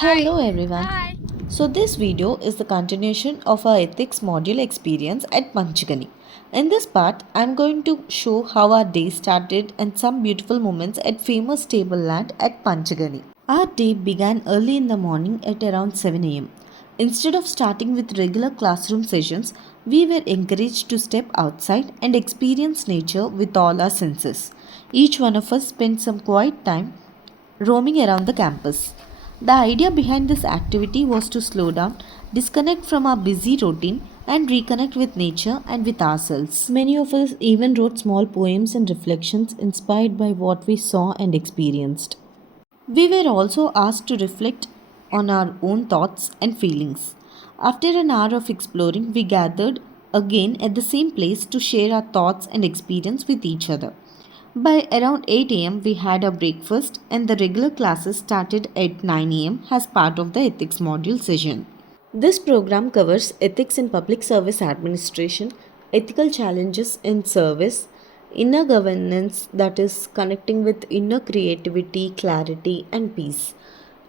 Hi. Hello everyone. Hi. So this video is the continuation of our ethics module experience at Panchgani. In this part, I'm going to show how our day started and some beautiful moments at famous tableland at Panchgani. Our day began early in the morning at around 7 a.m. Instead of starting with regular classroom sessions, we were encouraged to step outside and experience nature with all our senses. Each one of us spent some quiet time roaming around the campus. The idea behind this activity was to slow down, disconnect from our busy routine, and reconnect with nature and with ourselves. Many of us even wrote small poems and reflections inspired by what we saw and experienced. We were also asked to reflect on our own thoughts and feelings. After an hour of exploring, we gathered again at the same place to share our thoughts and experience with each other. By around 8 am, we had our breakfast, and the regular classes started at 9 am as part of the ethics module session. This program covers ethics in public service administration, ethical challenges in service, inner governance, that is, connecting with inner creativity, clarity, and peace,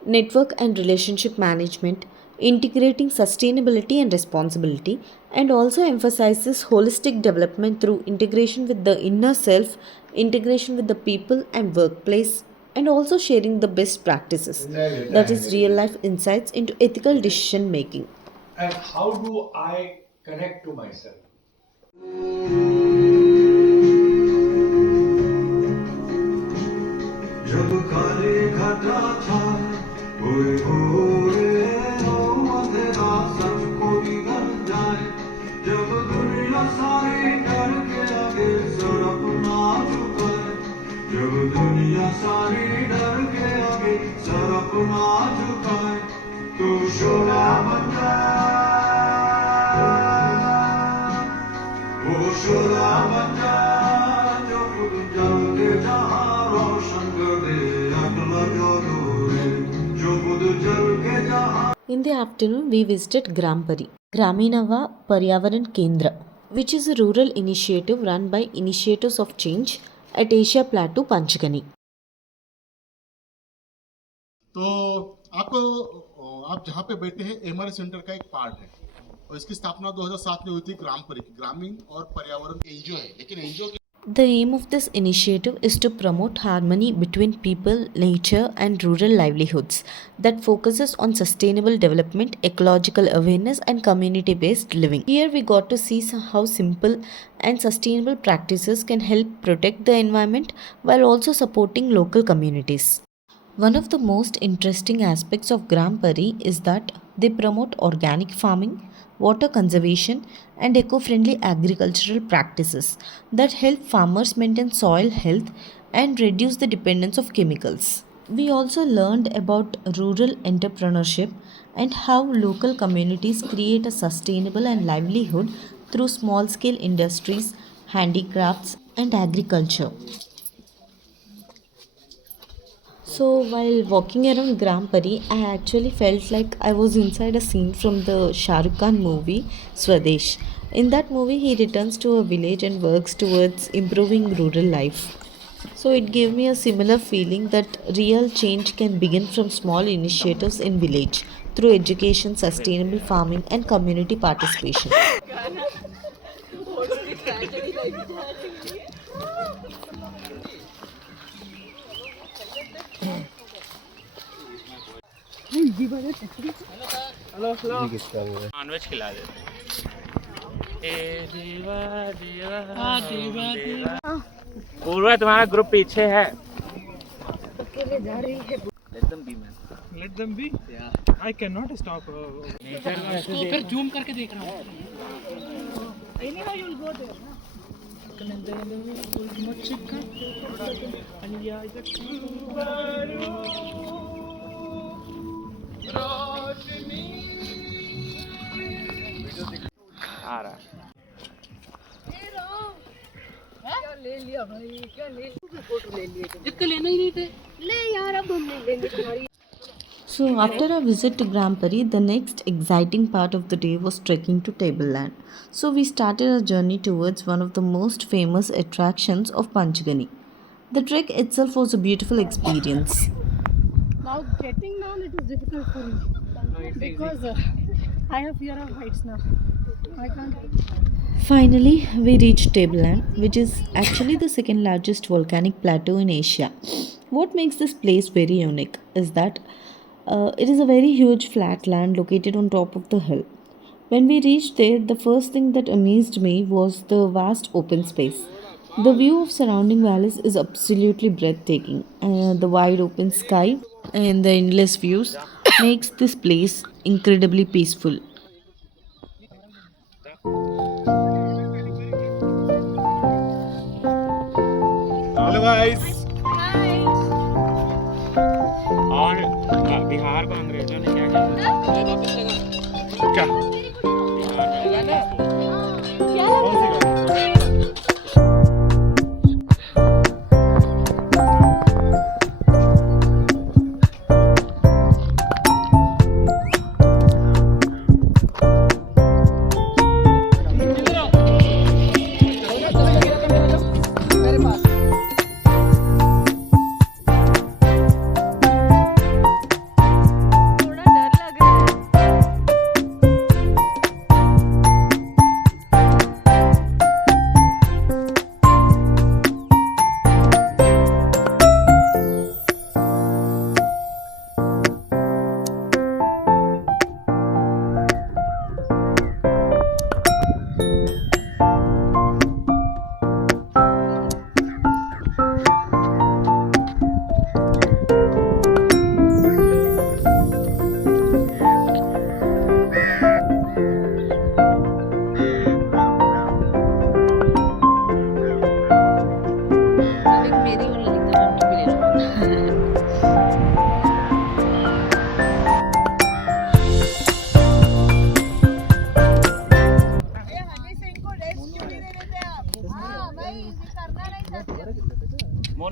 network and relationship management, integrating sustainability and responsibility, and also emphasizes holistic development through integration with the inner self, integration with the people and workplace, and also sharing the best practices, that is, real life insights into ethical decision making. And how do I connect to myself? जब खाली घटा था हुए हुए हो अंधेरा सबको निगल जाए जब दुनिया सारी डर के आगे सर अपना झुकाए जब दुनिया सारी डर के आगे सर अपना झुकाए तू शोला बन जा वो शोला बन जा जो खुद जल के जहां रोशन कर दे अगला जो दूर जो खुद जल के जहां In the afternoon, we visited Grampari, Graminava Paryavaran Kendra, which is a rural initiative run by Initiators of Change at Asia Plateau, Panchgani. तो आपको आप जहाँ पे बैठे हैं एमआरए सेंटर का एक पार्ट है और इसकी स्थापना 2007 में हुई थी ग्रामपरी ग्रामीण और पर्यावरण एनजीओ है लेकिन NGO The aim of this initiative is to promote harmony between people, nature, and rural livelihoods that focuses on sustainable development, ecological awareness, and community based living. Here, we got to see how simple and sustainable practices can help protect the environment while also supporting local communities. One of the most interesting aspects of Gram Pari is that they promote organic farming, water conservation, and eco friendly agricultural practices that help farmers maintain soil health and reduce the dependence of chemicals. We also learned about rural entrepreneurship and how local communities create a sustainable and livelihood through small scale industries, handicrafts, and agriculture. So while walking around Grampari, I actually felt like I was inside a scene from the Shah Rukh Khan movie Swadesh. In that movie, he returns to a village and works towards improving rural life. So it gave me a similar feeling that real change can begin from small initiatives in village through education, sustainable farming, and community participation. Nonveg खिला देते ए देवा देवा देवा पूर्वा तुम्हारा group पीछे है let them be man Let them be. I cannot stop. Nature को ऐसे तो देख फिर जूम करके देख रहा हूँ. Anyhow, you'll go there. आ रहा इतने लेना ही नहीं थे. ले यार अब हम नहीं लेंगे तुम्हारी. So, after our visit to Grampari, the next exciting part of the day was trekking to Tableland. So, we started our journey towards one of the most famous attractions of Panchgani. The trek itself was a beautiful experience. Now getting down it is difficult for me because I have fear of heights now. I can't. Finally, we reached Tableland, which is actually the second largest volcanic plateau in Asia. What makes this place very unique is that it is a very huge flat land located on top of the hill. When we reached there, the first thing that amazed me was the vast open space. The view of surrounding valleys is absolutely breathtaking. The wide open sky and the endless views makes this place incredibly peaceful. Hello guys. और बिहार को अंग्रेजों ने क्या किया? क्या? बिहार में कौन सी गाड़ी?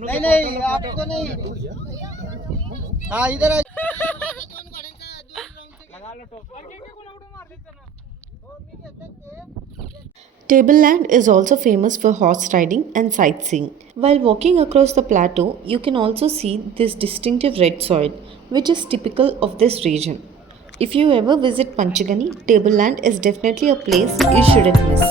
नहीं नहीं आपको नहीं। हाँ इधर आ। लगा लो टोपी। Tableland is also famous for horse riding and sightseeing. While walking across the plateau, you can also see this distinctive red soil, which is typical of this region. If you ever visit Panchgani, Tableland is definitely a place you shouldn't miss.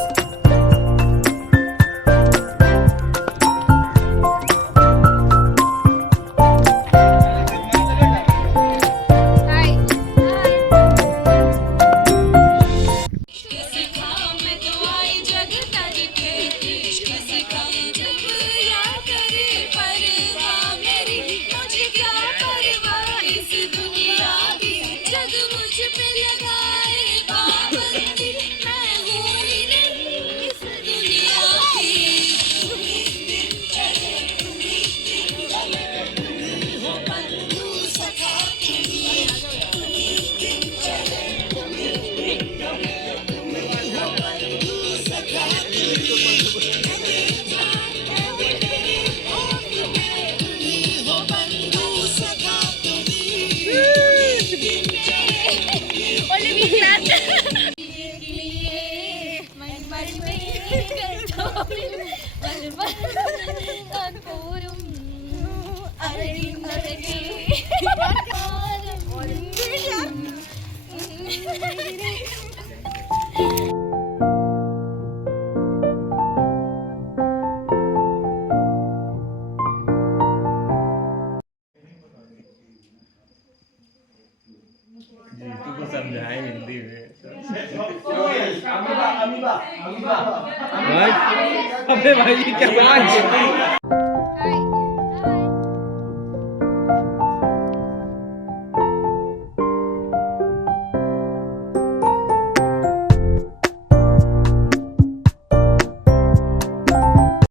तुमको समझाए हिंदी में। Amoeba amoeba amoeba अबे भाई क्या बात है?